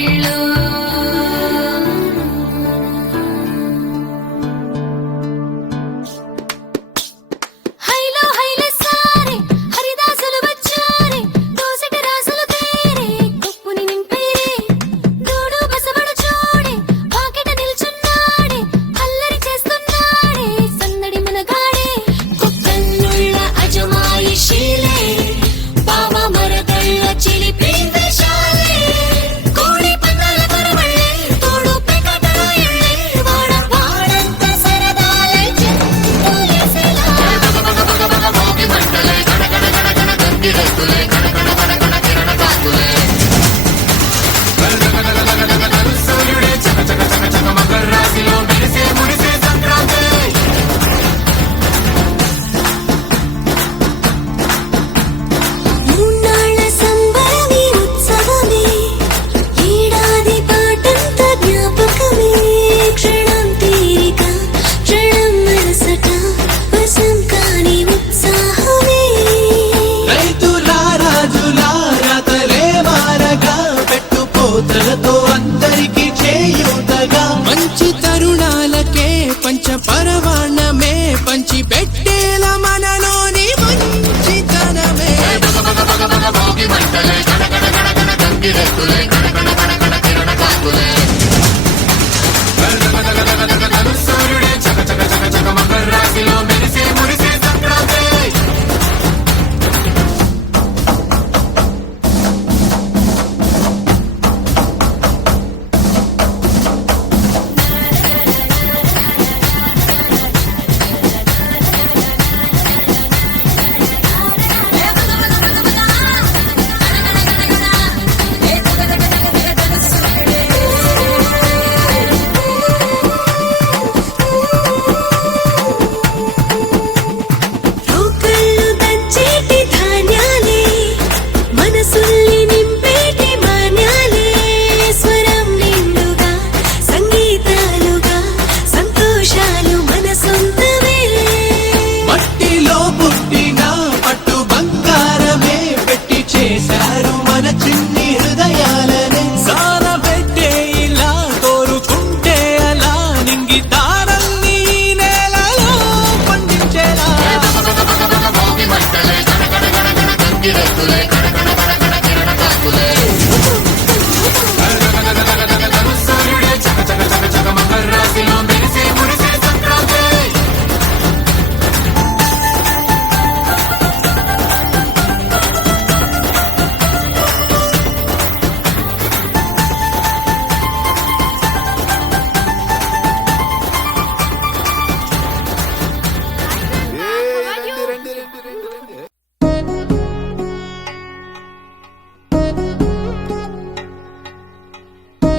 వీళ్ళు హైలో హైలే సారే హరిదాసులు వచ్చారే దోసటి రాసులు తేరే కుప్పుని నింపేరే దూడు బసవడు చూడే పాకెట నిల్చున్నాడే అల్లరి చేస్తున్నాడే సందడి మనగాడే కుక్కన్నుళ్ళ అజమాయిషీలే బావ మరకళ్ళ చిలిపి వేషాలే కోడి పందాల పరమళ్ళే తోడు పెకటరాయళ్ళే వాడ వాడంత సరదాలై చెప్పులేసేలా మోగి మంటలే గడగడ గడగడ గంగి రేకులే గడగడ గడగడ కిరణ కాకులే సూర్యుడే చక చక చక చక మకర రాశిలో మెరిసే మురిసే సంక్రాంతి మూన్నాళ్ళ సంబరమే ఉత్సవమే ఏడాది పాటంత జ్ఞాపకమే క్షణం తీరిక క్షణం మనసట వశం కాని ఉత్సాహమే రైతుల రాజుల రాతలే మారగా పెట్టుపోతలతో అందరికి చేయూతగా మంచి తరుణాలకే పంచ పరవాణ